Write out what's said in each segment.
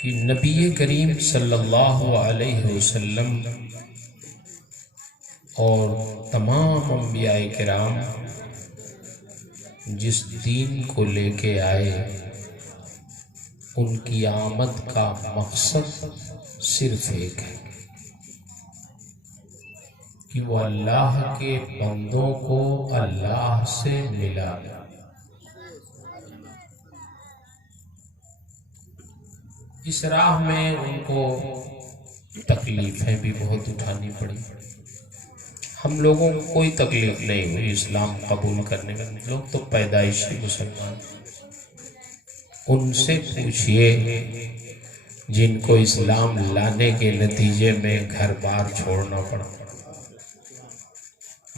کہ نبی کریم صلی اللہ علیہ وسلم اور تمام انبیاء کرام جس دین کو لے کے آئے ان کی آمد کا مقصد صرف ایک ہے کہ وہ اللہ کے بندوں کو اللہ سے ملا۔ اس راہ میں ان کو تکلیفیں بھی بہت اٹھانی پڑی۔ ہم لوگوں کو کوئی تکلیف نہیں ہوئی اسلام قبول کرنے میں، لوگ تو پیدائشی مسلمان۔ ان سے پوچھئے جن کو اسلام لانے کے نتیجے میں گھر بار چھوڑنا پڑا،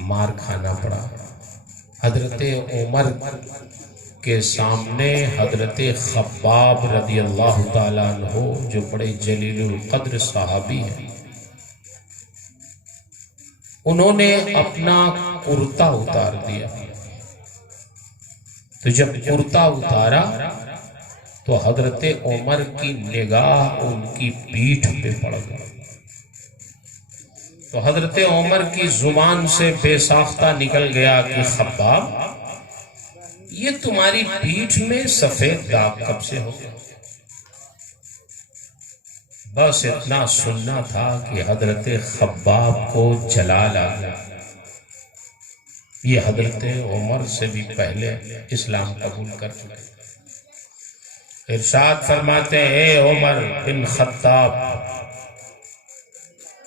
مار کھانا پڑا۔ حضرت عمر کے سامنے حضرت خباب رضی اللہ تعالیٰ عنہ جو بڑے جلیل القدر صحابی ہیں، انہوں نے اپنا کرتا اتار دیا۔ تو جب کرتا اتارا تو حضرت عمر کی نگاہ ان کی پیٹھ پہ پڑ گئی۔ تو حضرت عمر کی زبان سے بے ساختہ نکل گیا کہ خباب، یہ تمہاری پیٹھ میں سفید داغ کب سے ہو گیا؟ بس اتنا سننا تھا کہ حضرت خباب کو جلال آ گیا۔ یہ حضرت عمر سے بھی پہلے اسلام قبول کر چکے۔ ارشاد فرماتے ہیں، اے عمر بن خطاب،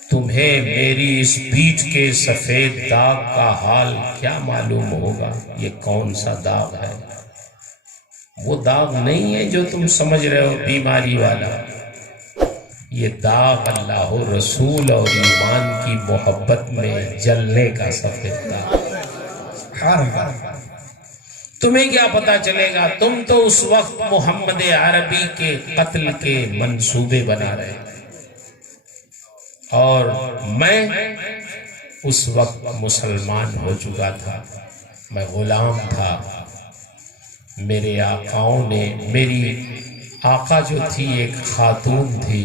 تمہیں میری اس پیٹھ کے سفید داغ کا حال کیا معلوم ہوگا؟ یہ کون سا داغ ہے؟ وہ داغ نہیں ہے جو تم سمجھ رہے ہو بیماری والا، یہ داغ اللہ و رسول اور ایمان کی محبت میں جلنے کا سفید داغ۔ تمہیں کیا پتا چلے گا؟ تم تو اس وقت محمد عربی کے قتل کے منصوبے بنا رہے اور میں اس وقت مسلمان ہو چکا تھا، میں غلام تھا۔ میرے آقاؤں نے، میری آقا جو تھی ایک خاتون تھی،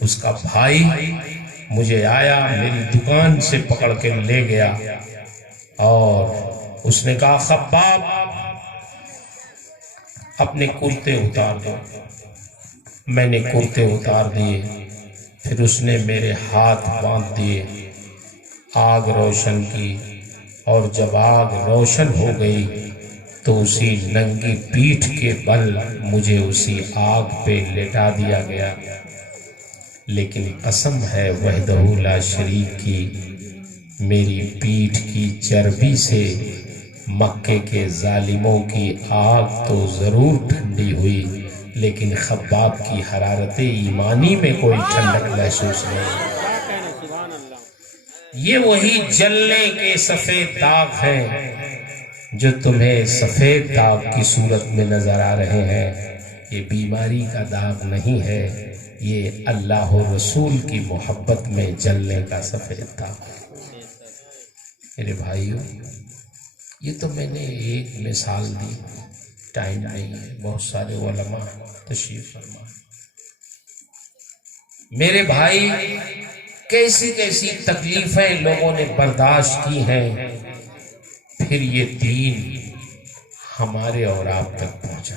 اس کا بھائی مجھے آیا، میری دکان سے پکڑ کے لے گیا اور اس نے کہا خباب اپنے کرتے اتار دو۔ میں نے کرتے اتار دیے، پھر اس نے میرے ہاتھ باندھ دیے، آگ روشن کی، اور جب آگ روشن ہو گئی تو اسی ننگی پیٹھ کے بل مجھے اسی آگ پہ لٹا دیا گیا۔ لیکن قسم ہے وحدہ لا شریک کی، میری پیٹھ کی چربی سے مکے کے ظالموں کی آگ تو ضرور ٹھنڈی ہوئی، لیکن خباب کی حرارت ایمانی میں کوئی ٹھنڈک محسوس نہیں۔ یہ وہی جلنے کے سفید داغ ہیں جو تمہیں سفید داغ کی صورت میں نظر آ رہے ہیں۔ یہ بیماری کا داغ نہیں ہے، یہ اللہ و رسول کی محبت میں جلنے کا سفید داغ ہے۔ میرے بھائیو، یہ تو میں نے ایک مثال دی، ٹائم نہیں ہے، بہت سارے علماء تشریف فرما۔ میرے بھائی، کیسی کیسی تکلیفیں لوگوں نے برداشت کی ہیں، پھر یہ دین ہمارے اور آپ تک پہنچا۔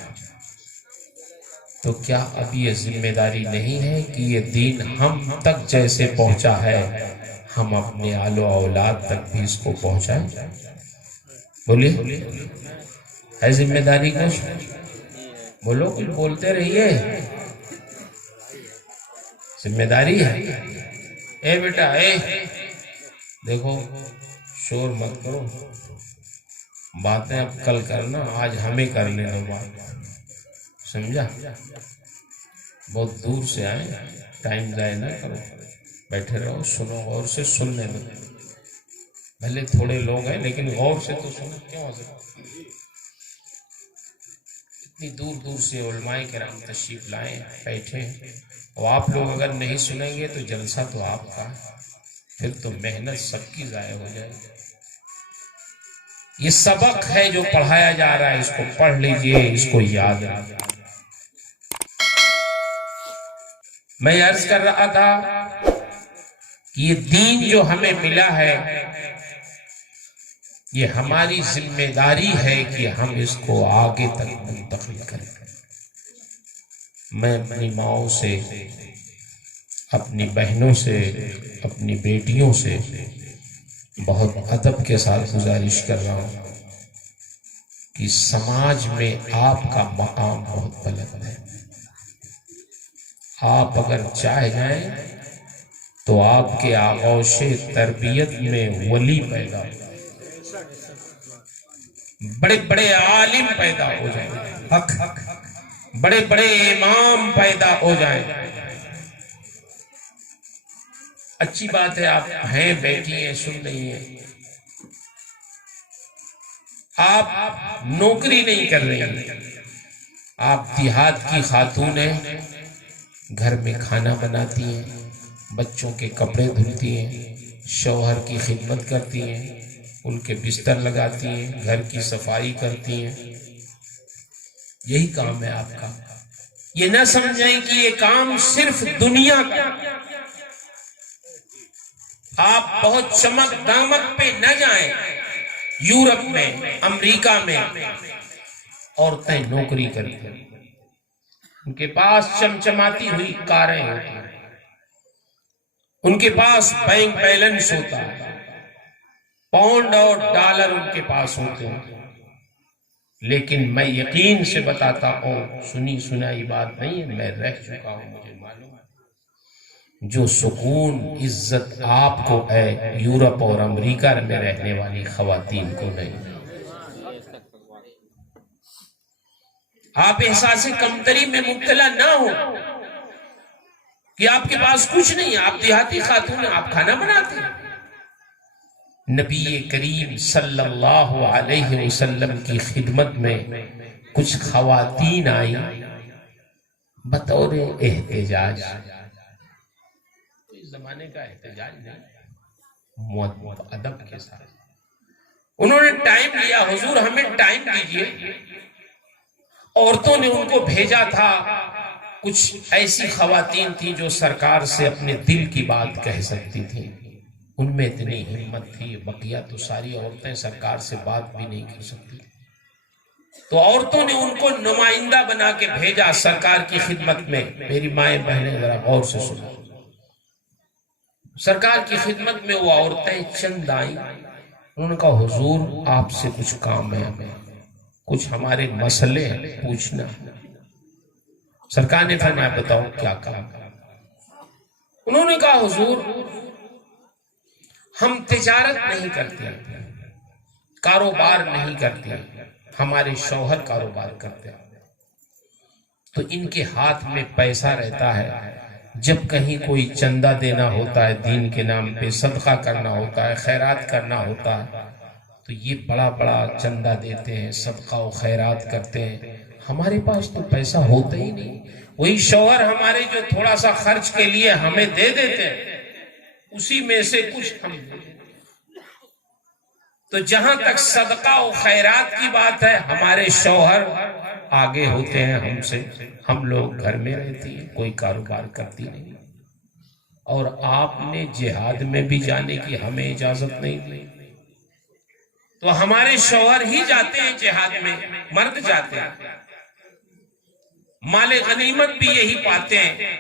تو کیا اب یہ ذمہ داری نہیں ہے کہ یہ دین ہم تک جیسے پہنچا ہے ہم اپنے آل و اولاد تک بھی اس کو پہنچائیں؟ بولیے، ہے ذمہ داری کچھ؟ بولو، کچھ بولتے رہیے، ذمہ داری ہے۔ اے بیٹا، اے دیکھو، شور مت کرو، باتیں اب کل کرنا، آج ہمیں کرنے دو بات، سمجھا؟ بہت دور سے آئیں، ٹائم ضائع نہ کرو، بیٹھے رہو، سنو، غور سے سننے دو۔ بھلے تھوڑے لوگ ہیں لیکن غور سے تو سنو، کیوں حضرت؟ اتنی دور دور سے علماء کرام تشریف لائیں، بیٹھے، اور آپ لوگ اگر نہیں سنیں گے تو جلسہ تو آپ کا، پھر تو محنت سب کی ضائع ہو جائے گی۔ یہ سبق ہے جو پڑھایا جا رہا ہے، اس کو پڑھ لیجئے، اس کو یاد رکھیے۔ میں عرض کر رہا تھا کہ یہ دین جو ہمیں ملا ہے، یہ ہماری ذمہ داری ہے کہ ہم اس کو آگے تک منتقل کریں۔ میں اپنی ماؤں سے، اپنی بہنوں سے، اپنی بیٹیوں سے بہت ادب کے ساتھ گزارش کر رہا ہوں کہ سماج میں آپ کا مقام بہت بلند ہے۔ آپ اگر چاہ جائیں تو آپ کے آغوش تربیت میں ولی پیدا ہو، بڑے بڑے عالم پیدا ہو جائیں، بڑے بڑے امام پیدا ہو جائیں۔ اچھی بات ہے، آپ ہیں، بیٹھی ہیں، سن رہی ہیں، آپ نوکری نہیں کر رہی ہیں، آپ دیہات کی خاتون ہیں، گھر میں کھانا بناتی ہیں، بچوں کے کپڑے دھلتی ہیں، شوہر کی خدمت کرتی ہیں، ان کے بستر لگاتی ہیں، گھر کی صفائی کرتی ہیں۔ یہی کام ہے آپ کا۔ یہ نہ سمجھیں کہ یہ کام صرف دنیا کا، آپ بہت چمک دامک پہ نہ جائیں۔ یورپ میں، امریکہ میں عورتیں نوکری کرتی ہیں، ان کے پاس چمچماتی ہوئی کاریں ہوتی ہیں، ان کے پاس بینک بیلنس ہوتا ہے، پاؤنڈ اور ڈالر ان کے پاس ہوتے ہیں، لیکن میں یقین سے بتاتا ہوں، سنی سنائی بات نہیں ہے، میں رہ چکا ہوں، مجھے معلوم ہے، جو سکون عزت آپ کو ہے، یورپ اور امریکہ میں رہنے والی خواتین کو نہیں۔ آپ احساس کمتری میں مبتلا نہ ہو کہ آپ کے پاس کچھ نہیں ہے، آپ دیہاتی خاتون ہیں، آپ کھانا بناتے ہیں۔ نبی کریم صلی اللہ علیہ وسلم کی خدمت میں کچھ خواتین آئیں بطور احتجاج، اس زمانے کا احتجاج نہیں، ادب کے ساتھ انہوں نے ٹائم لیا، حضور ہمیں ٹائم دیجئے۔ عورتوں نے ان کو بھیجا تھا، کچھ ایسی خواتین تھیں جو سرکار سے اپنے دل کی بات کہہ سکتی تھیں، ان میں اتنی ہمت تھی، بقیہ تو ساری عورتیں سرکار سے بات بھی نہیں کر سکتی، تو عورتوں نے ان کو نمائندہ بنا کے بھیجا سرکار کی خدمت میں۔ میری مائیں بہنیں ذرا غور سے سنو، سرکار کی خدمت میں وہ عورتیں چند آئیں، انہوں نے کہا حضور آپ سے کچھ کام ہے، ہمیں کچھ ہمارے مسئلے ہیں پوچھنا۔ سرکار نے فرمایا بتاؤ کیا کام ہے؟ انہوں نے کہا حضور ہم تجارت نہیں کرتے، کاروبار نہیں کرتے، ہمارے شوہر کاروبار کرتے ہیں، تو ان کے ہاتھ میں پیسہ رہتا ہے، جب کہیں کوئی چندہ دینا ہوتا ہے، دین کے نام پہ صدقہ کرنا ہوتا ہے، خیرات کرنا ہوتا ہے، تو یہ بڑا بڑا چندہ دیتے ہیں، صدقہ و خیرات کرتے ہیں، ہمارے پاس تو پیسہ ہوتا ہی نہیں، وہی شوہر ہمارے جو تھوڑا سا خرچ کے لیے ہمیں دے دیتے ہیں، اسی میں سے کچھ ہم دے دیتے ہیں۔ تو جہاں تک صدقہ و خیرات کی بات ہے، ہمارے شوہر آگے ہوتے ہیں ہم سے، ہم لوگ گھر میں رہتی ہیں، کوئی کاروبار کرتی نہیں، اور آپ نے جہاد میں بھی جانے کی ہمیں اجازت نہیں دی، تو ہمارے شوہر ہی جاتے ہیں جہاد میں، مرد جاتے ہیں، مال غنیمت بھی یہی پاتے ہیں،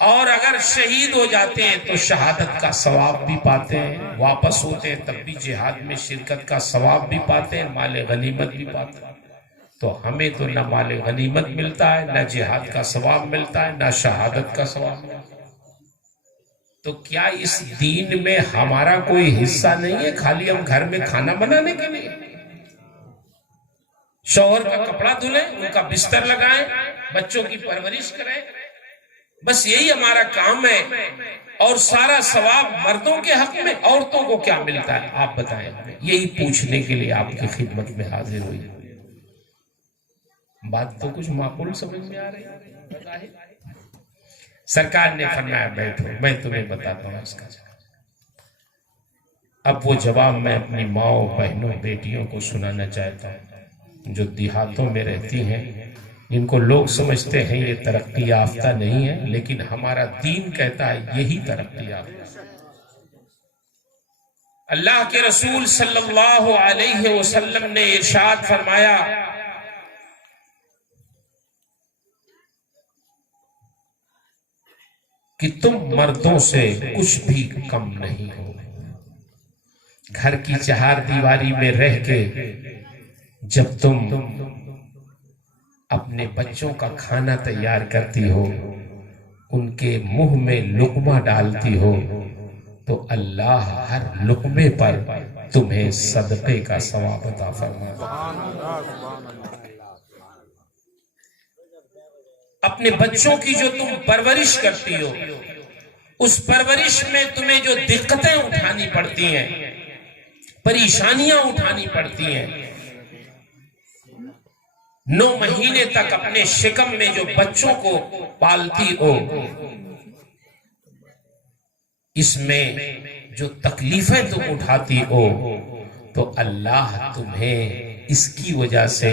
اور اگر شہید ہو جاتے ہیں تو شہادت کا ثواب بھی پاتے ہیں، واپس ہوتے ہیں تب بھی جہاد میں شرکت کا ثواب بھی پاتے ہیں، مال غنیمت بھی پاتے ہیں۔ تو ہمیں تو نہ مال غنیمت ملتا ہے، نہ جہاد کا ثواب ملتا ہے، نہ شہادت کا ثواب ملتا ہے، تو کیا اس دین میں ہمارا کوئی حصہ نہیں ہے؟ خالی ہم گھر میں کھانا بنانے کے لیے، شوہر کا کپڑا دھلیں، ان کا بستر لگائیں، بچوں کی پرورش کریں، بس یہی ہمارا کام ہے، اور سارا ثواب مردوں کے حق میں، عورتوں کو کیا ملتا ہے آپ بتائیں ہمیں؟ یہی پوچھنے کے لیے آپ کی خدمت میں حاضر ہوئی۔ بات تو کچھ معقول سمجھ میں آ رہی ہے؟ سرکار نے فرمایا بیٹھو، میں تمہیں بتاتا ہوں اس کا جواب۔ اب وہ جواب میں اپنی ماؤں، بہنوں، بیٹیوں کو سنانا چاہتا ہوں جو دیہاتوں میں رہتی ہیں، جن کو لوگ سمجھتے ہیں یہ ترقی یافتہ نہیں ہے، لیکن ہمارا دین کہتا ہے یہی ترقی یافتہ ہے۔ اللہ کے رسول صلی اللہ علیہ وسلم نے ارشاد فرمایا کہ تم مردوں سے کچھ بھی کم نہیں ہو۔ گھر کی چہار دیواری میں رہ کے جب تم اپنے بچوں کا کھانا تیار کرتی ہو، ان کے منہ میں لقمہ ڈالتی ہو، تو اللہ ہر لقمے پر تمہیں صدقے کا ثواب عطا فرماتا ہے۔ اپنے بچوں کی جو تم پرورش کرتی ہو، اس پرورش میں تمہیں جو دقتیں اٹھانی پڑتی ہیں، پریشانیاں اٹھانی پڑتی ہیں، 9 مہینے تک اپنے شکم میں جو بچوں کو پالتی ہو، اس میں جو تکلیفیں تم اٹھاتی ہو، تو اللہ تمہیں اس کی وجہ سے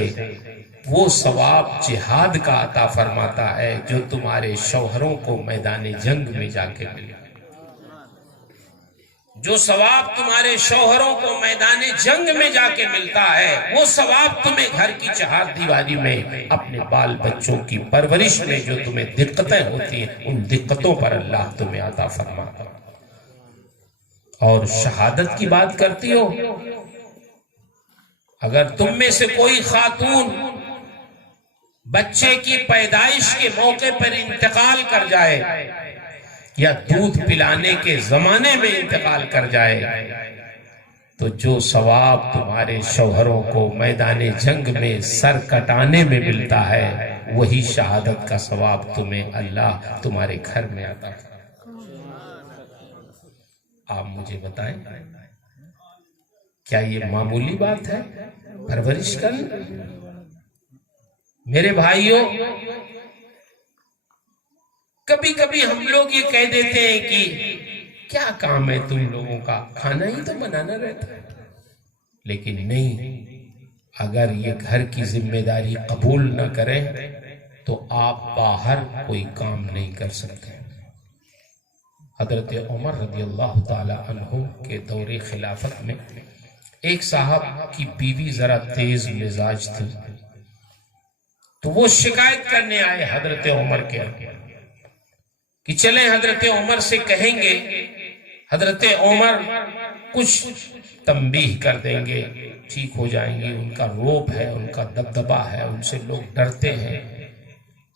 وہ ثواب جہاد کا عطا فرماتا ہے جو تمہارے شوہروں کو میدان جنگ میں جا کے ملے۔ جو ثواب تمہارے شوہروں کو میدان جنگ میں جا کے ملتا ہے، وہ ثواب تمہیں گھر کی چہار دیواری میں اپنے بال بچوں کی پرورش میں جو تمہیں دقتیں ہوتی ہیں، ان دقتوں پر اللہ تمہیں عطا فرماتا ہے۔ اور شہادت کی بات کرتی ہو، اگر تم میں سے کوئی خاتون بچے کی پیدائش کے موقع پر انتقال کر جائے یا دودھ پلانے کے زمانے میں انتقال کر جائے، تو جو ثواب تمہارے شوہروں کو میدان جنگ میں سر کٹانے میں ملتا ہے، وہی شہادت کا ثواب تمہیں اللہ تمہارے گھر میں آتا ہے۔ آپ مجھے بتائیں، کیا یہ معمولی بات ہے پرورش کرنا؟ میرے بھائیوں، کبھی کبھی ہم لوگ یہ کہہ دیتے ہیں کہ کیا کام ہے تم لوگوں کا، کھانا ہی تو بنانا رہتا ہے، لیکن نہیں، اگر یہ گھر کی ذمہ داری قبول نہ کریں تو آپ باہر کوئی کام نہیں کر سکتے۔ حضرت عمر رضی اللہ تعالی عنہ کے دور خلافت میں ایک صاحب کی بیوی ذرا تیز مزاج تھی، تو وہ شکایت کرنے آئے حضرت عمر کے کہ چلیں حضرت عمر سے کہیں گے، حضرت عمر کچھ تنبیہ کر دیں گے، ٹھیک ہو جائیں گی، ان کا روب ہے، ان کا دبدبہ ہے، ان سے لوگ ڈرتے ہیں۔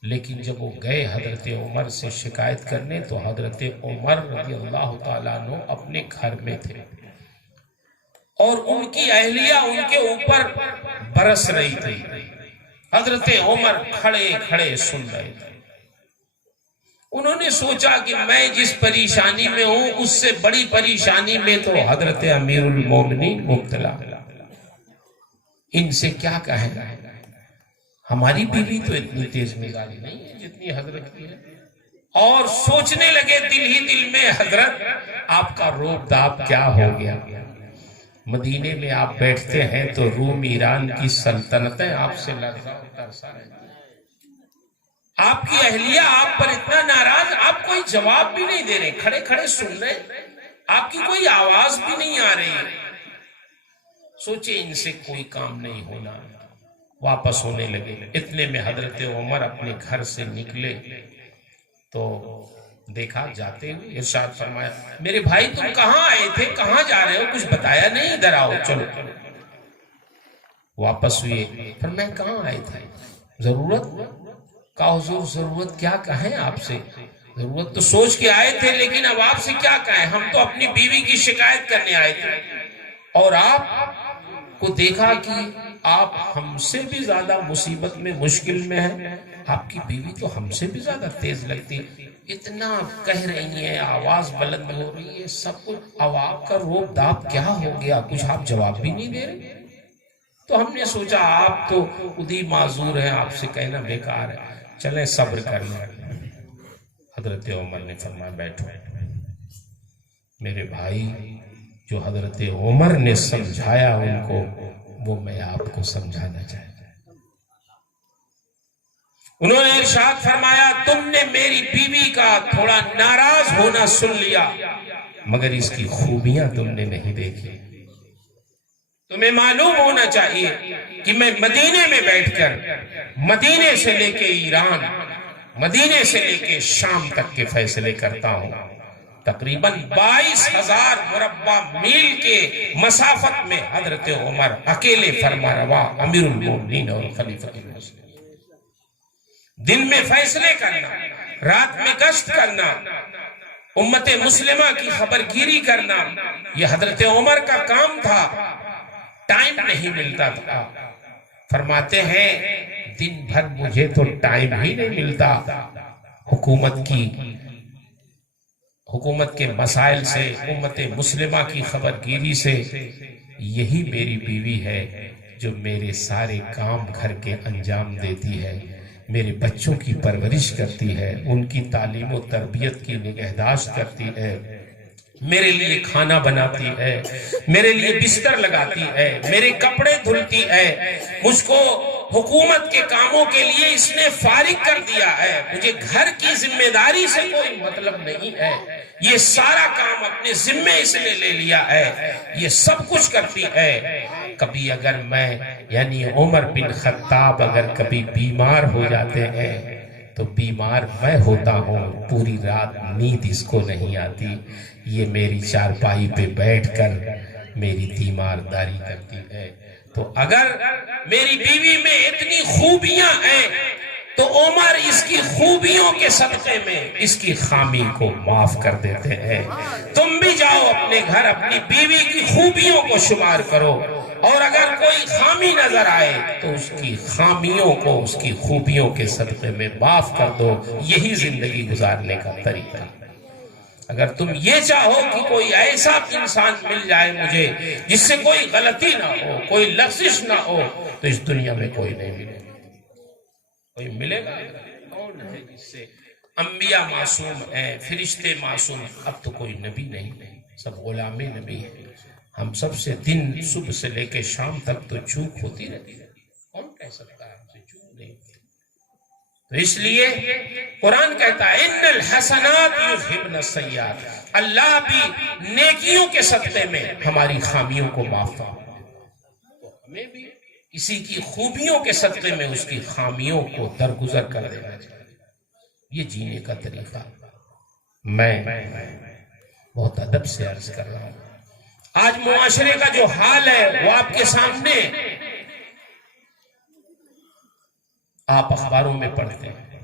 لیکن جب وہ گئے حضرت عمر سے شکایت کرنے، تو حضرت عمر رضی اللہ تعالیٰ عنہ اپنے گھر میں تھے اور ان کی اہلیہ ان کے اوپر برس رہی تھی۔ حضرت عمر کھڑے کھڑے سن رہے تھے۔ انہوں نے سوچا کہ میں جس پریشانی میں ہوں، اس سے بڑی پریشانی میں تو حضرت امیر المومنین مبتلا، ان سے کیا کہیں؟ ہماری بیوی تو اتنی تیز مزاجی نہیں ہے جتنی حضرت کی ہے۔ اور سوچنے لگے دل ہی دل میں، حضرت آپ کا روب داب کیا ہو گیا؟ مدینے میں آپ بیٹھتے ہیں تو روم ایران کی سلطنتیں آپ سے لرزا و ترسا رہتی ہیں، آپ کی اہلیہ آپ پر اتنا ناراض، آپ کوئی جواب بھی نہیں دے رہے، کھڑے کھڑے سن رہے، آپ کی کوئی آواز بھی نہیں آ رہی ہے۔ سوچے ان سے کوئی کام نہیں ہونا، واپس ہونے لگے۔ اتنے میں حضرت عمر اپنے گھر سے نکلے تو دیکھا جاتے ہوئے، ارشاد فرمایا، میرے بھائی تم کہاں آئے تھے، کہاں جا رہے ہو، کچھ بتایا نہیں، ادھر آؤ چلو۔ واپس ہوئے، پھر میں کہاں آئے تھے، ضرورت؟ کہا حضور ضرورت کیا کہیں آپ سے، ضرورت تو سوچ کے آئے تھے، لیکن اب آپ سے کیا کہیں، ہم تو اپنی بیوی کی شکایت کرنے آئے تھے، اور آپ کو دیکھا کہ آپ ہم سے بھی زیادہ مصیبت میں، مشکل میں ہیں، آپ کی بیوی تو ہم سے بھی زیادہ تیز لگتی، اتنا کہہ رہی ہیں، آواز بلند ہو رہی ہے، سب کچھ، اب آپ کا روب داب کیا ہو گیا، کچھ آپ جواب بھی نہیں دے رہے۔ تو ہم نے سوچا آپ تو خود ہی معذور ہیں، آپ سے کہنا بیکار ہے، چلیں صبر کر لیں۔ حضرت عمر نے فرمایا بیٹھو۔ میرے بھائی، جو حضرت عمر نے سمجھایا ان کو، وہ میں آپ کو سمجھانا چاہتا ہوں۔ انہوں نے ارشاد فرمایا تم نے میری بیوی کا تھوڑا ناراض ہونا سن لیا، مگر اس کی خوبیاں تم نے نہیں دیکھی۔ تمہیں معلوم ہونا چاہیے کہ میں مدینے میں بیٹھ کر مدینے سے لے کے ایران، مدینے سے لے کے شام تک کے فیصلے کرتا ہوں۔ تقریباً 22,000 مربع میل کے مسافت میں حضرت عمر اکیلے فرما روا امیر المومنین اور خلیفۃ المسلمین، دن میں فیصلے کرنا، رات میں گشت کرنا، امت مسلمہ کی خبر گیری کرنا، یہ حضرت عمر کا کام تھا۔ ٹائم نہیں ملتا تھا، فرماتے ہیں دن بھر مجھے تو ٹائم ہی نہیں ملتا، حکومت کے مسائل سے، امت مسلمہ کی خبر گیری سے۔ یہی میری بیوی ہے جو میرے سارے کام گھر کے انجام دیتی ہے، میرے بچوں کی پرورش کرتی ہے، ان کی تعلیم و تربیت کی نگہداشت کرتی ہے، میرے لیے کھانا بناتی ہے، میرے لیے بستر لگاتی ہے، میرے کپڑے دھلتی ہے۔ مجھ کو حکومت کے کاموں کے لیے اس نے فارغ کر دیا ہے، مجھے گھر کی ذمہ داری سے کوئی مطلب نہیں ہے، یہ سارا کام اپنے ذمے اس نے لے لیا ہے، یہ سب کچھ کرتی ہے۔ کبھی اگر میں یعنی عمر بن خطاب اگر کبھی بیمار ہو جاتے ہیں تو بیمار میں ہوتا ہوں، پوری رات نیند اس کو نہیں آتی، یہ میری چارپائی پہ بیٹھ کر میری تیمارداری کرتی ہے۔ تو اگر میری بیوی میں اتنی خوبیاں ہیں تو عمر اس کی خوبیوں کے صدقے میں اس کی خامی کو معاف کر دیتے ہیں۔ تم بھی جاؤ اپنے گھر، اپنی بیوی کی خوبیوں کو شمار کرو، اور اگر کوئی خامی نظر آئے تو اس کی خامیوں کو اس کی خوبیوں کے صدقے میں معاف کر دو۔ یہی زندگی گزارنے کا طریقہ۔ اگر تم یہ چاہو کہ کوئی ایسا انسان مل جائے مجھے جس سے کوئی غلطی نہ ہو، کوئی لغزش نہ ہو، تو اس دنیا میں کوئی نہیں ملے گا۔ کوئی ملے گا؟ کون ہے جس سے انبیاء معصوم ہیں، فرشتے معصوم، اب تو کوئی نبی نہیں، سب غلام نبی ہیں۔ ہم سب سے دن صبح سے لے کے شام تک تو چوک ہوتی رہتی ہے، کون کہہ سکتا ہے ہم سے چوک نہیں ہوتی؟ تو اس لیے قرآن کہتا ہے ان الحسنات یذہبن السیئات، اللہ بھی نیکیوں کے صدقے میں ہماری خامیوں کو معاف کرتا ہے، تو ہمیں بھی اسی کی خوبیوں کے صدقے میں اس کی خامیوں کو درگزر کر دینا چاہیے۔ یہ جینے کا طریقہ۔ میں بہت ادب سے عرض کر رہا ہوں، آج معاشرے کا جو حال ہے وہ آپ کے سامنے، آپ اخباروں میں پڑھتے ہیں،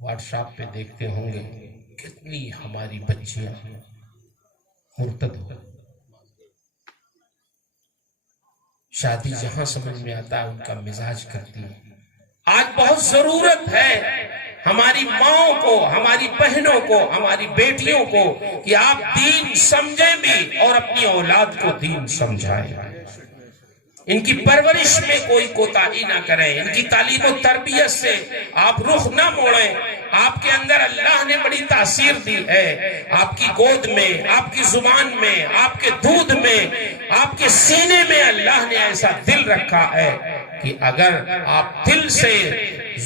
واٹس ایپ پہ دیکھتے ہوں گے، کتنی ہماری بچیاں مرتد ہو، شادی جہاں سمجھ میں آتا ہے ان کا مزاج کرتی ہے۔ آج بہت ضرورت ہے ہماری ماؤں کو، ہماری بہنوں کو، ہماری بیٹیوں کو کہ آپ دین سمجھیں بھی اور اپنی اولاد کو دین سمجھائیں، ان کی پرورش میں کوئی کوتاہی نہ کریں، ان کی تعلیم و تربیت سے آپ رخ نہ موڑیں۔ آپ کے اندر اللہ نے بڑی تاثیر دی ہے، آپ کی گود میں، آپ کی زبان میں، آپ کے دودھ میں، آپ کے سینے میں اللہ نے ایسا دل رکھا ہے کہ اگر آپ دل سے،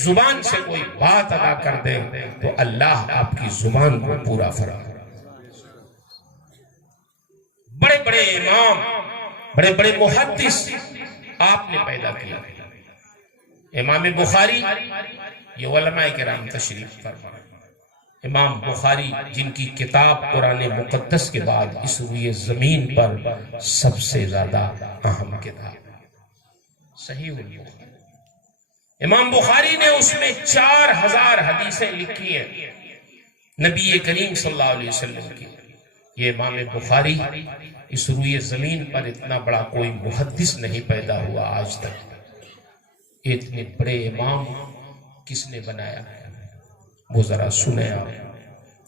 زبان سے کوئی بات ادا کر دیں تو اللہ آپ کی زبان کو پورا فرمائے۔ بڑے بڑے امام، بڑے بڑے محدث آپ نے پیدا کیا۔ امام بخاری، یہ علماء کرام تشریف فرما، امام بخاری جن کی کتاب قرآن مقدس کے بعد اس روئے زمین پر سب سے زیادہ اہم کتاب صحیح البخاری۔ امام بخاری نے اس میں 4000 حدیثیں لکھی ہیں نبی کریم صلی اللہ علیہ وسلم کی۔ یہ امام بخاری، اس روئے زمین پر اتنا بڑا کوئی محدث نہیں پیدا ہوا آج تک۔ اتنے بڑے امام کس نے بنایا؟ وہ ذرا سنیں آپ۔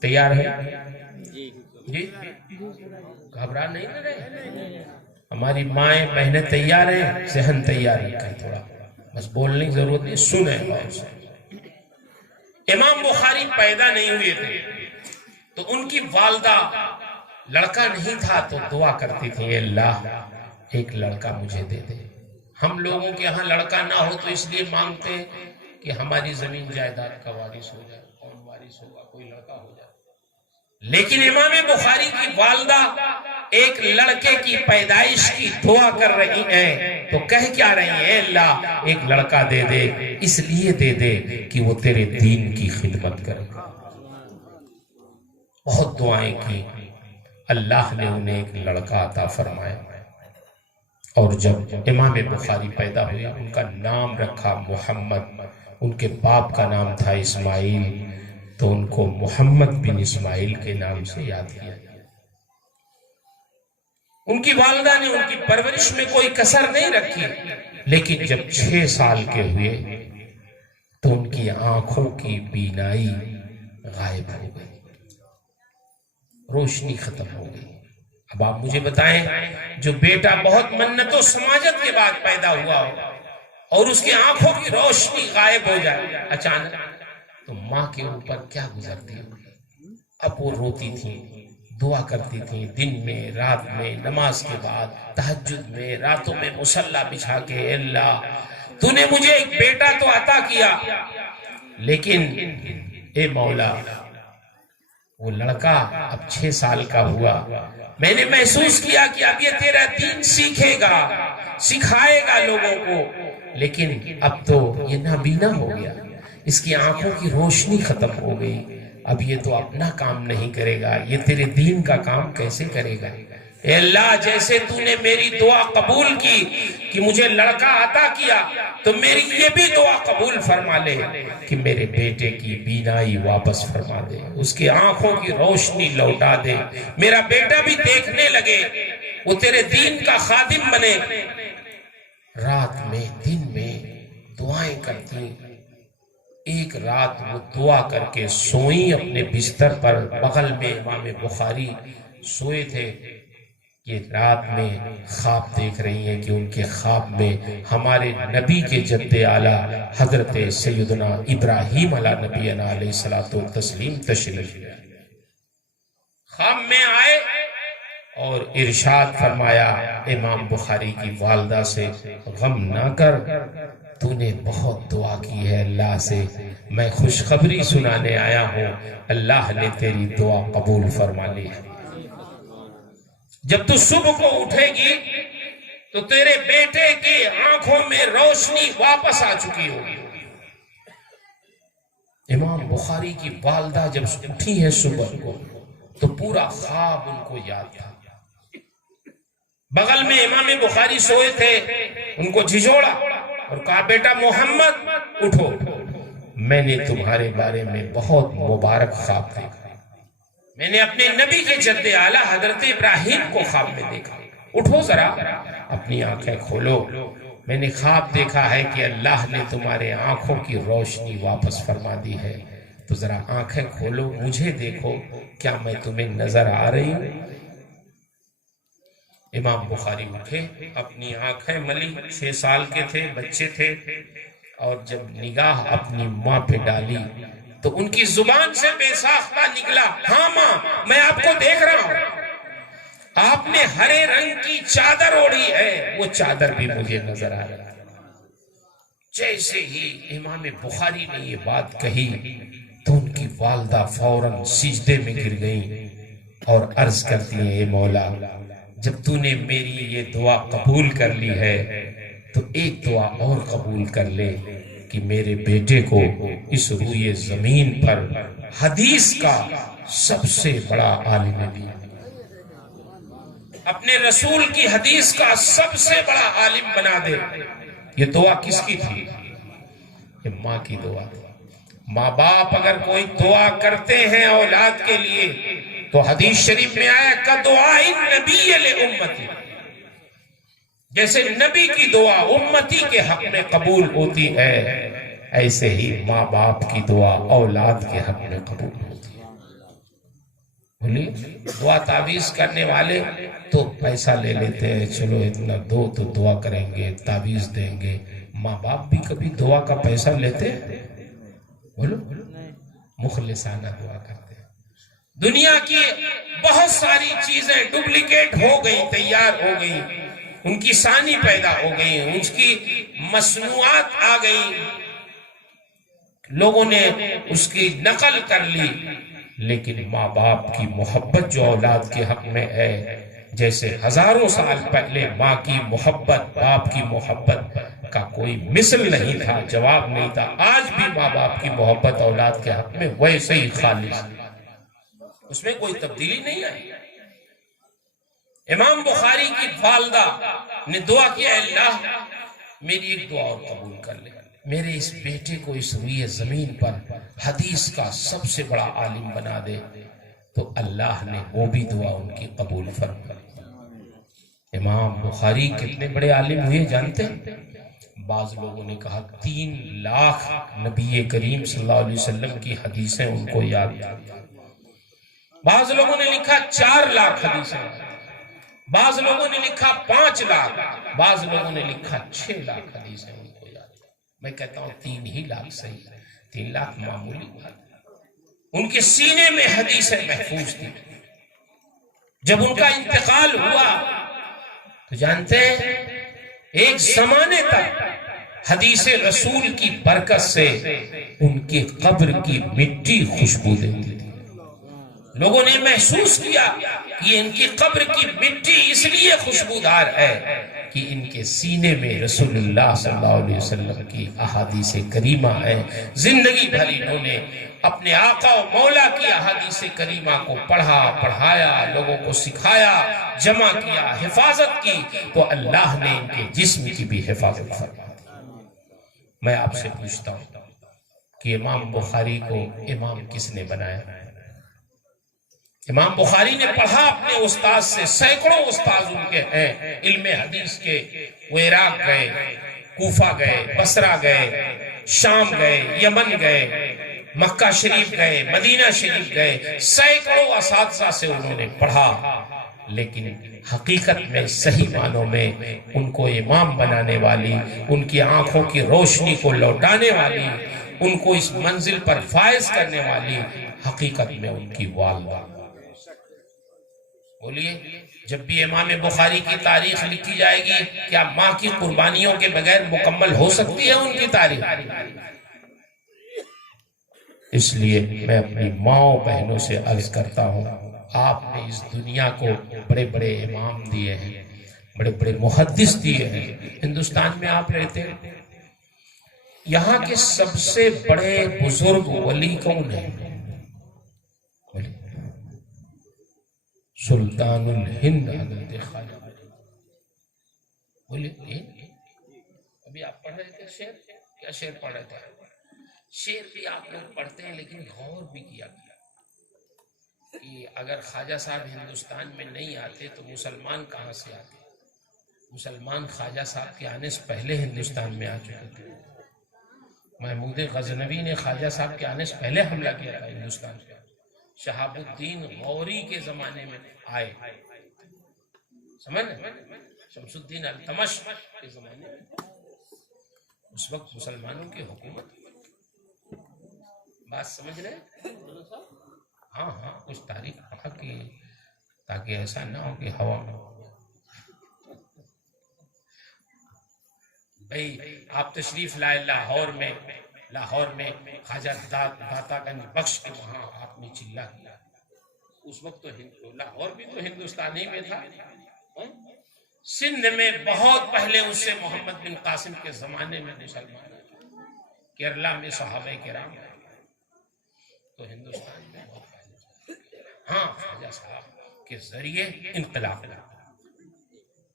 تیار ہے؟ جی گھبرا نہیں رہے؟ ہماری مائیں بہنیں تیار ہیں؟ ذہن تیار رکھیں تھوڑا، بس بولنے کی ضرورت نہیں، سنیں غور سے۔ امام بخاری پیدا نہیں ہوئے تھے تو ان کی والدہ لڑکا نہیں تھا تو دعا کرتی تھی اے اللہ ایک لڑکا مجھے دے دے. ہم لوگوں کے ہاں لڑکا نہ ہو تو اس لیے مانگتے ہیں کہ ہماری زمین جائیداد کا وارث ہو جائے. کون وارث ہوگا؟ کوئی لڑکا ہو جائے. لیکن امام بخاری کی والدہ ایک لڑکے کی پیدائش کی دعا کر رہی ہیں تو کہہ کیا رہی ہیں؟ اے اللہ ایک لڑکا دے دے، اس لیے دے دے کہ وہ تیرے دین کی خدمت کرے. بہت دعائیں کی، اللہ نے انہیں ایک لڑکا عطا فرمایا. اور جب امام بخاری پیدا ہوئے ان کا نام رکھا محمد. ان کے باپ کا نام تھا اسماعیل تو ان کو محمد بن اسماعیل کے نام سے یاد کیا گیا. ان کی والدہ نے ان کی پرورش میں کوئی کسر نہیں رکھی، لیکن جب 6 سال کے ہوئے تو ان کی آنکھوں کی بینائی غائب ہو گئی، روشنی ختم ہو گئی. اب آپ مجھے بتائیں جو بیٹا بہت منت و سماجت کے بعد پیدا ہوا ہو اور اس کی آنکھوں کی روشنی غائب ہو جائے اچانک، تو ماں کے اوپر کیا گزرتی ہوگی؟ اب وہ روتی تھی، دعا کرتی تھی دن میں رات میں، نماز کے بعد، تہجد میں، راتوں میں مصلی بچھا کے، اے اللہ تو نے مجھے ایک بیٹا تو عطا کیا لیکن اے مولا وہ لڑکا اب 6 سال کا ہوا، میں نے محسوس کیا کہ اب یہ تیرا دین سیکھے گا، سکھائے گا لوگوں کو، لیکن اب تو یہ نابینا ہو گیا، اس کی آنکھوں کی روشنی ختم ہو گئی، اب یہ تو اپنا کام نہیں کرے گا، یہ تیرے دین کا کام کیسے کرے گا؟ اے اللہ جیسے تو نے میری دعا قبول کی کہ مجھے لڑکا عطا کیا تو میری یہ بھی دعا قبول فرما لے کہ میرے بیٹے کی بینائی واپس فرما دے، اس کی آنکھوں کی روشنی لوٹا دے، میرا بیٹا بھی دیکھنے لگے، وہ تیرے دین کا خادم بنے. رات میں دن میں دعائیں کرتی. ایک رات وہ دعا کر کے سوئیں اپنے بستر پر، بغل میں امام بخاری سوئے تھے. یہ رات میں خواب دیکھ رہی ہیں کہ ان کے خواب میں ہمارے نبی کے جد اعلیٰ حضرت سیدنا ابراہیم علیہ نبینا علیہ الصلوۃ والتسلیم تشریف خواب میں آئے اور ارشاد فرمایا امام بخاری کی والدہ سے، غم نہ کر، تو نے بہت دعا کی ہے اللہ سے، میں خوشخبری سنانے آیا ہوں، اللہ نے تیری دعا قبول فرما لی ہے. جب تو صبح کو اٹھے گی تو تیرے بیٹے کی آنکھوں میں روشنی واپس آ چکی ہوگی. امام بخاری کی والدہ جب اٹھی ہے صبح کو تو پورا خواب ان کو یاد تھا. بغل میں امام بخاری سوئے تھے، ان کو جھجوڑا اور کہا بیٹا محمد اٹھو، میں نے تمہارے بارے میں بہت مبارک خواب دیکھا، میں نے اپنے نبی کے جد اعلیٰ حضرت ابراہیم کو خواب میں دیکھا، اٹھو ذرا اپنی آنکھیں کھولو، میں نے خواب دیکھا ہے کہ اللہ نے تمہارے آنکھوں کی روشنی واپس فرما دی ہے، تو ذرا آنکھیں کھولو، مجھے دیکھو، کیا میں تمہیں نظر آ رہی ہوں؟ امام بخاری اٹھے، اپنی آنکھیں ملی، 6 سال کے تھے، بچے تھے، اور جب نگاہ اپنی ماں پہ ڈالی تو ان کی زبان سے بے ساختہ نکلا، ہاں ماں میں آپ کو دیکھ رہا ہوں، آپ نے ہرے رنگ کی چادر اوڑھی ہے، وہ چادر بھی مجھے نظر آ رہا ہے. جیسے ہی امام بخاری نے یہ بات کہی تو ان کی والدہ فوراً سجدے میں گر گئیں اور عرض کرتی ہیں، اے مولا جب تو نے میری یہ دعا قبول کر لی ہے تو ایک دعا اور قبول کر لے کہ میرے بیٹے کو اس روئے زمین پر حدیث کا سب سے بڑا عالم بھی، اپنے رسول کی حدیث کا سب سے بڑا عالم بنا دے. یہ دعا کس کی تھی؟ یہ ماں کی دعا تھی. ماں باپ اگر کوئی دعا کرتے ہیں اولاد کے لیے تو حدیث شریف میں آیا کدعاء النبی لامتی، جیسے نبی کی دعا امتی کے حق میں قبول ہوتی ہے ایسے ہی ماں باپ کی دعا اولاد کے حق میں قبول ہوتی ہے. بولیے دعا تعویذ کرنے والے تو پیسہ لے لیتے ہیں، چلو اتنا دو تو دعا کریں گے، تعویذ دیں گے. ماں باپ بھی کبھی دعا کا پیسہ لیتے ہیں؟ بولو مخلصانہ دعا کرتے ہیں. دنیا کی بہت ساری چیزیں ڈپلیکیٹ ہو گئی، تیار ہو گئی، ان کی ثانی پیدا ہو گئی، ان کی مصنوعات آ گئی، لوگوں نے اس کی نقل کر لی، لیکن ماں باپ کی محبت جو اولاد کے حق میں ہے، جیسے ہزاروں سال پہلے ماں کی محبت، باپ کی محبت کا کوئی مثل نہیں تھا، جواب نہیں تھا، آج بھی ماں باپ کی محبت اولاد کے حق میں ویسے ہی خالص، اس میں کوئی تبدیلی نہیں آئی۔ امام بخاری کی والدہ نے دعا کیا، اللہ میری ایک دعا اور قبول کر لے، میرے اس بیٹے کو اس روئے زمین پر حدیث کا سب سے بڑا عالم بنا دے، تو اللہ نے وہ بھی دعا ان کی قبول فرمائی۔ امام بخاری کتنے بڑے عالم ہوئے جانتے ہیں؟ بعض لوگوں نے کہا 3 لاکھ نبی کریم صلی اللہ علیہ وسلم کی حدیثیں ان کو یاد تھی، بعض لوگوں نے لکھا 4 لاکھ حدیثیں، بعض لوگوں نے لکھا 5 لاکھ، بعض لوگوں نے لکھا 6 لاکھ حدیثیں ان کو یاد تھی۔ میں کہتا ہوں 3 ہی لاکھ صحیح ہے، 3 لاکھ معمولی بات ہے۔ ان کے سینے میں حدیثیں محفوظ تھی۔ جب ان کا انتقال ہوا تو جانتے ہیں ایک زمانے تک حدیث رسول کی برکت سے ان کی قبر کی مٹی خوشبو دیتی تھی۔ لوگوں نے محسوس کیا کہ ان کی قبر کی مٹی اس لیے خوشبودار ہے کہ ان کے سینے میں رسول اللہ صلی اللہ علیہ وسلم کی احادیث کریمہ ہیں۔ زندگی بھر انہوں نے اپنے آقا و مولا کی احادیث کریمہ کو پڑھا، پڑھایا، لوگوں کو سکھایا، جمع کیا، حفاظت کی، تو اللہ نے ان کے جسم کی بھی حفاظت فرما دی۔ میں آپ سے پوچھتا ہوں کہ امام بخاری کو امام کس نے بنایا؟ امام بخاری نے پڑھا اپنے استاد سے، سینکڑوں استاد ان کے ہیں علم حدیث کے، وہ عراق گئے، کوفہ گئے، بصرہ گئے، شام گئے، یمن گئے، مکہ شریف گئے، مدینہ شریف گئے، سینکڑوں اساتذہ سے انہوں نے پڑھا، لیکن حقیقت میں صحیح معنوں میں ان کو امام بنانے والی، ان کی آنکھوں کی روشنی کو لوٹانے والی، ان کو اس منزل پر فائز کرنے والی حقیقت میں ان کی والدہ۔ بولیے، جب بھی امام بخاری کی تاریخ لکھی جائے گی کیا ماں کی قربانیوں کے بغیر مکمل ہو سکتی ہے ان کی تاریخ؟ اس لیے میں اپنی ماں بہنوں سے عرض کرتا ہوں، آپ نے اس دنیا کو بڑے بڑے امام دیے ہیں، بڑے بڑے محدث دیے ہیں۔ ہندوستان میں آپ رہتے ہیں، یہاں کے سب سے بڑے بزرگ ولی کون ہیں؟ سلطان الہند حضرت خواجہ۔ بولیے، ابھی آپ پڑھ رہے تھے شعر، کیا شعر پڑھ رہے تھے؟ شعر بھی آپ لوگ پڑھتے ہیں، لیکن غور بھی کیا کہ اگر خواجہ صاحب ہندوستان میں نہیں آتے تو مسلمان کہاں سے آتے؟ مسلمان خواجہ صاحب کے آنے سے پہلے ہندوستان میں آ چکے تھے۔ محمود غزنوی نے خواجہ صاحب کے آنے سے پہلے حملہ کیا تھا ہندوستان پہ۔ شہاب الدین غوری کے زمانے میں آئے، سمجھ شمس الدین التمش کے زمانے میں، اس وقت مسلمانوں کی حکومت۔ بات سمجھ رہے؟ ہاں ہاں، کچھ تاریخ پڑھا کہ تاکہ ایسا نہ ہو کہ ہوا میں بھئی آپ تشریف لائے لاہور میں خواجہ داتا گنج بخش کے وہاں آپ نے چلا کیا۔ اس وقت تو لاہور بھی تو ہندوستان ہی میں تھا۔ سندھ میں بہت پہلے اس سے محمد بن قاسم کے زمانے میں مسلمان، کیرلا میں صحابہ کرام، تو ہندوستان میں بہت پہلے۔ ہاں، خواجہ صاحب کے ذریعے انقلاب ہوا،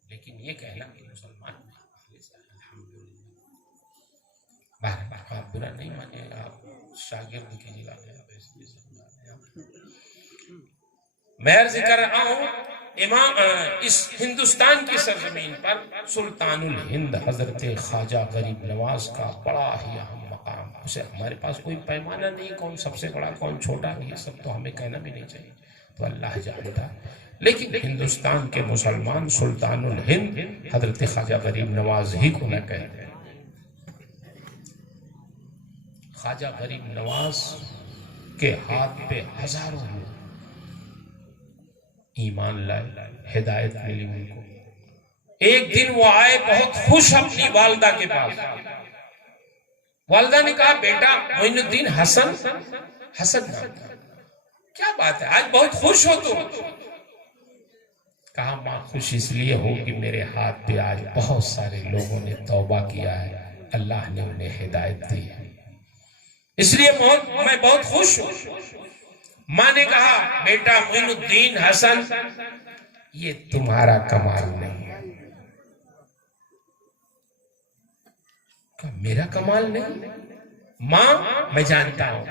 لیکن یہ کہنا کہ مسلمان بہرحال آپ برا نہیں مانے، آپ شاگرد کی جگہ میں عرض کر رہا ہوں، اس ہندوستان کی سرزمین پر سلطان الہند حضرت خواجہ غریب نواز کا بڑا ہی اہم مقام۔ اسے ہمارے پاس کوئی پیمانہ نہیں، کون سب سے بڑا کون چھوٹا، یہ سب تو ہمیں کہنا بھی نہیں چاہیے، تو اللہ جانتا ہے۔ لیکن ہندوستان کے مسلمان سلطان الہند حضرت خواجہ غریب نواز ہی کو نہ کہتے ہیں۔ خواجہ غریب نواز کے ہاتھ پہ ہزاروں لوگ ایمان لائے، ہدایت ملی ان کو۔ ایک دن وہ آئے بہت خوش اپنی والدہ کے پاس۔ والدہ نے کہا بیٹا معین الدین حسن نام تھا، کیا بات ہے آج بہت خوش ہو تم؟ کہا ماں خوش اس لیے ہو کہ میرے ہاتھ پہ آج بہت سارے لوگوں نے توبہ کیا ہے، اللہ نے انہیں ہدایت دی ہے، اس لیے میں بہت خوش ہوں۔ ماں نے کہا بیٹا معین الدین حسن یہ تمہارا کمال نہیں ہے۔ کہا میرا کمال نہیں؟ ماں میں جانتا ہوں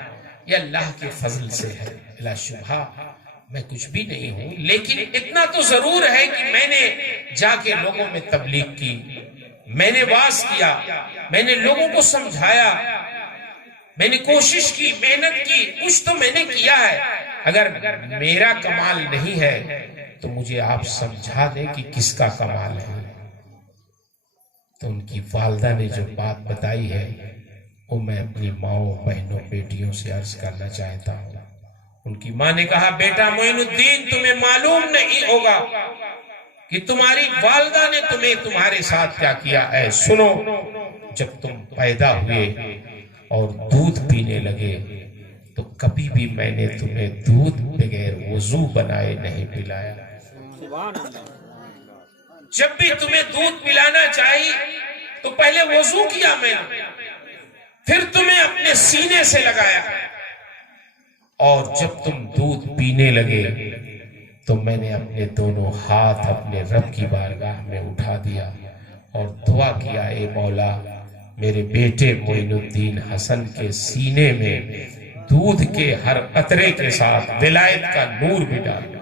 یہ اللہ کے فضل سے ہے، لا شبہ میں کچھ بھی نہیں ہوں، لیکن اتنا تو ضرور ہے کہ میں نے جا کے لوگوں میں تبلیغ کی، میں نے واعظ کیا، میں نے لوگوں کو سمجھایا، میں نے کوشش کی، محنت کی، کچھ تو میں نے کیا ہے۔ اگر میرا کمال نہیں ہے تو مجھے آپ سمجھا دیں کہ کس کا کمال ہے۔ تو ان کی والدہ نے جو بات بتائی ہے وہ میں اپنی ماؤں، بہنوں، بیٹیوں سے عرض کرنا چاہتا ہوں۔ ان کی ماں نے کہا بیٹا معین الدین تمہیں معلوم نہیں ہوگا کہ تمہاری والدہ نے تمہارے ساتھ کیا کیا ہے۔ سنو، جب تم پیدا ہوئے اور دودھ پینے لگے تو کبھی بھی میں نے تمہیں دودھ بغیر وضو بنائے نہیں پلایا۔ جب بھی تمہیں دودھ پلانا چاہیے تو پہلے وضو کیا میں نے، پھر تمہیں اپنے سینے سے لگایا، اور جب تم دودھ پینے لگے تو میں نے اپنے دونوں ہاتھ اپنے رب کی بارگاہ میں اٹھا دیا اور دعا کیا اے مولا میرے بیٹے معین الدین حسن کے سینے میں دودھ کے ہر قطرے کے ساتھ ولایت کا نور بھی ڈال۔